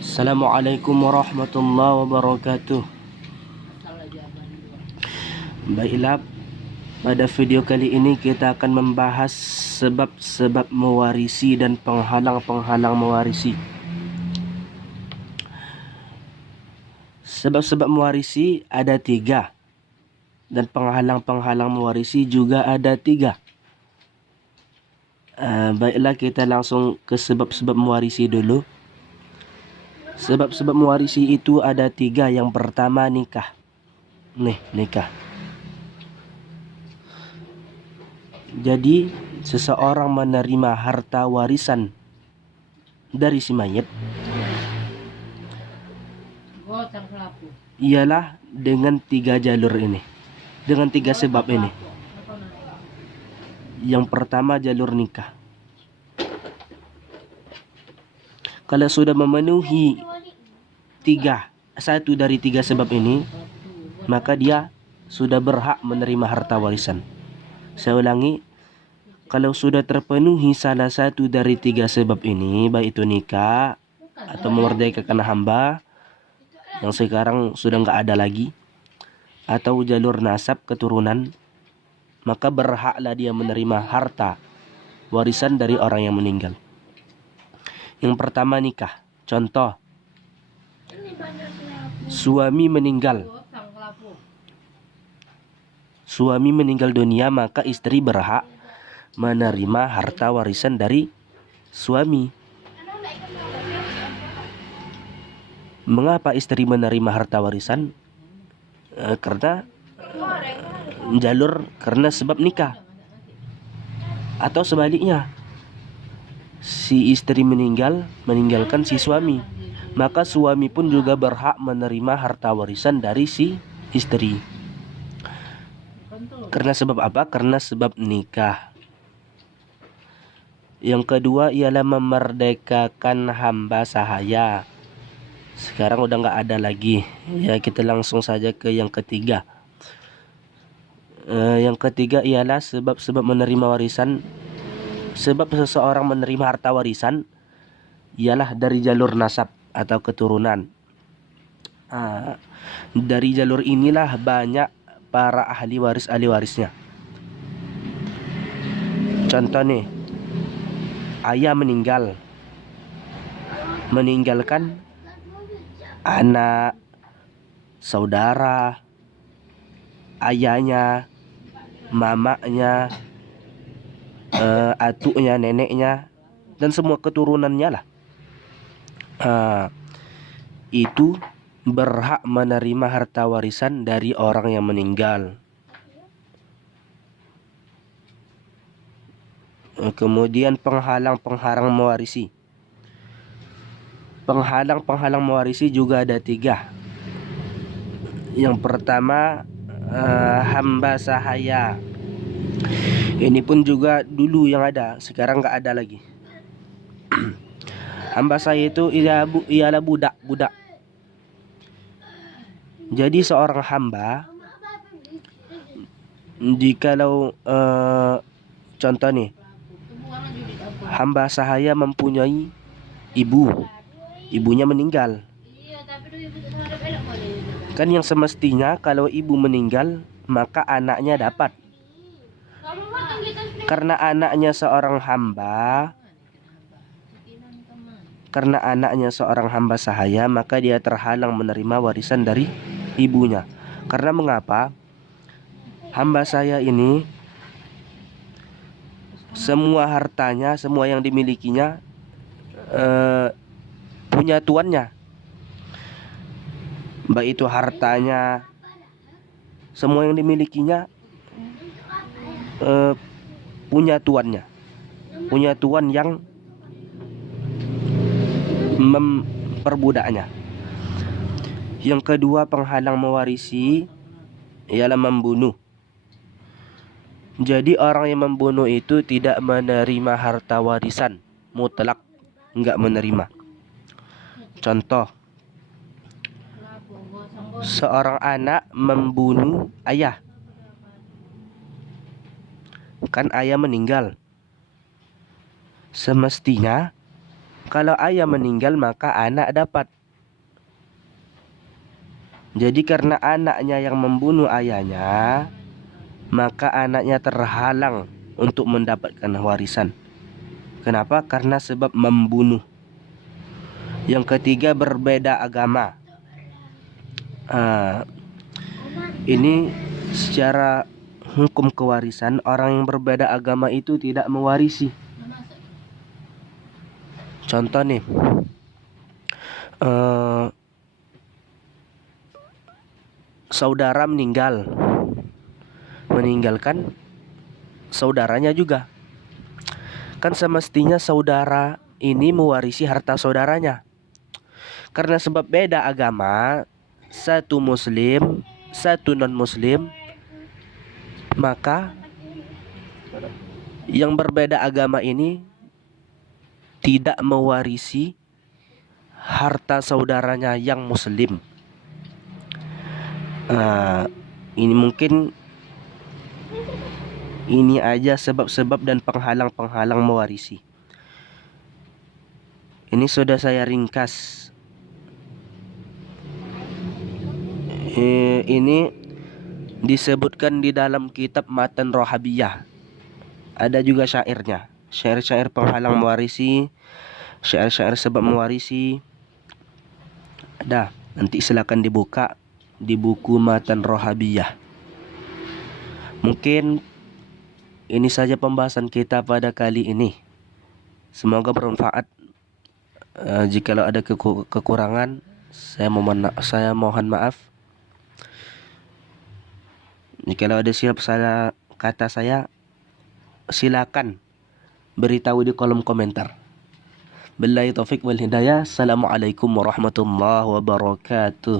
Assalamualaikum warahmatullahi wabarakatuh. Baiklah, pada video kali ini kita akan membahas sebab-sebab mewarisi dan penghalang-penghalang mewarisi. Sebab-sebab mewarisi ada 3, dan penghalang-penghalang mewarisi juga ada 3. Baiklah, kita langsung ke sebab-sebab mewarisi dulu. Sebab-sebab mewarisi itu ada 3. Yang pertama nikah. Nikah. Jadi seseorang menerima harta warisan dari si mayit ialah dengan 3 jalur ini, dengan 3 sebab ini. Yang pertama jalur nikah. Kalau sudah memenuhi 1 dari 3 sebab ini, maka dia sudah berhak menerima harta warisan. Saya ulangi, kalau sudah terpenuhi salah satu dari 3 sebab ini, baik itu nikah atau memerdekakan hamba yang sekarang sudah nggak ada lagi, atau jalur nasab keturunan, maka berhaklah dia menerima harta warisan dari orang yang meninggal. Yang pertama nikah. Contoh, suami meninggal dunia, maka istri berhak menerima harta warisan dari suami. Mengapa istri menerima harta warisan? Karena sebab nikah. Atau sebaliknya, si istri meninggalkan si suami, maka suami pun juga berhak menerima harta warisan dari si istri. Karena sebab apa? Karena sebab nikah. Yang kedua ialah memerdekakan hamba sahaya. Sekarang udah nggak ada lagi. Ya, kita langsung saja ke yang ketiga. Yang ketiga ialah sebab-sebab menerima warisan. Sebab seseorang menerima harta warisan ialah dari jalur nasab atau keturunan. Dari jalur inilah banyak para ahli warisnya. Contoh nih, ayah meninggalkan anak, saudara, ayahnya, mamanya, atuknya, neneknya, dan semua keturunannya lah. Itu berhak menerima harta warisan dari orang yang meninggal. Kemudian penghalang-penghalang mewarisi. Penghalang-penghalang mewarisi juga ada 3. Yang pertama hamba sahaya. Ini pun juga dulu yang ada, sekarang nggak ada lagi. Hamba sahaya itu ialah budak. Jadi seorang hamba, jikalau contoh nih, hamba sahaya mempunyai ibunya meninggal. Kan yang semestinya kalau ibu meninggal, maka anaknya dapat. Karena anaknya seorang hamba sahaya, maka dia terhalang menerima warisan dari ibunya. Karena mengapa? Hamba saya ini semua hartanya, semua yang dimilikinya punya tuannya. Baik itu hartanya, semua yang dimilikinya punya tuannya. Punya tuan yang memperbudaknya. Yang kedua penghalang mewarisi ialah membunuh. Jadi orang yang membunuh itu tidak menerima harta warisan, mutlak enggak menerima. Contoh, seorang anak membunuh ayah. Kan ayah meninggal. Semestinya Kalau ayah meninggal maka anak dapat. Jadi karena anaknya yang membunuh ayahnya, maka anaknya terhalang untuk mendapatkan warisan. Kenapa? Karena sebab membunuh. Yang ketiga, berbeda agama. Ini secara hukum kewarisan, orang yang berbeda agama itu tidak mewarisi. Contoh nih, saudara meninggalkan saudaranya juga. Kan semestinya saudara ini mewarisi harta saudaranya. Karena sebab beda agama, satu muslim, satu non-muslim, maka yang berbeda agama ini tidak mewarisi harta saudaranya yang muslim. Ini mungkin ini aja sebab-sebab dan penghalang-penghalang mewarisi. Ini sudah saya ringkas. Ini disebutkan di dalam kitab Matan Rohabiyah. Ada juga syairnya, syair-syair penghalang mewarisi, syair-syair sebab mewarisi. Ada, nanti silakan dibuka di buku Matan Rohabiyah. Mungkin ini saja pembahasan kita pada kali ini. Semoga bermanfaat. Jikalau ada kekurangan, saya mohon maaf. Jikalau ada silap salah kata saya, silakan beritahu di kolom komentar. Billahi taufik wal hidayah. Assalamualaikum warahmatullahi wabarakatuh.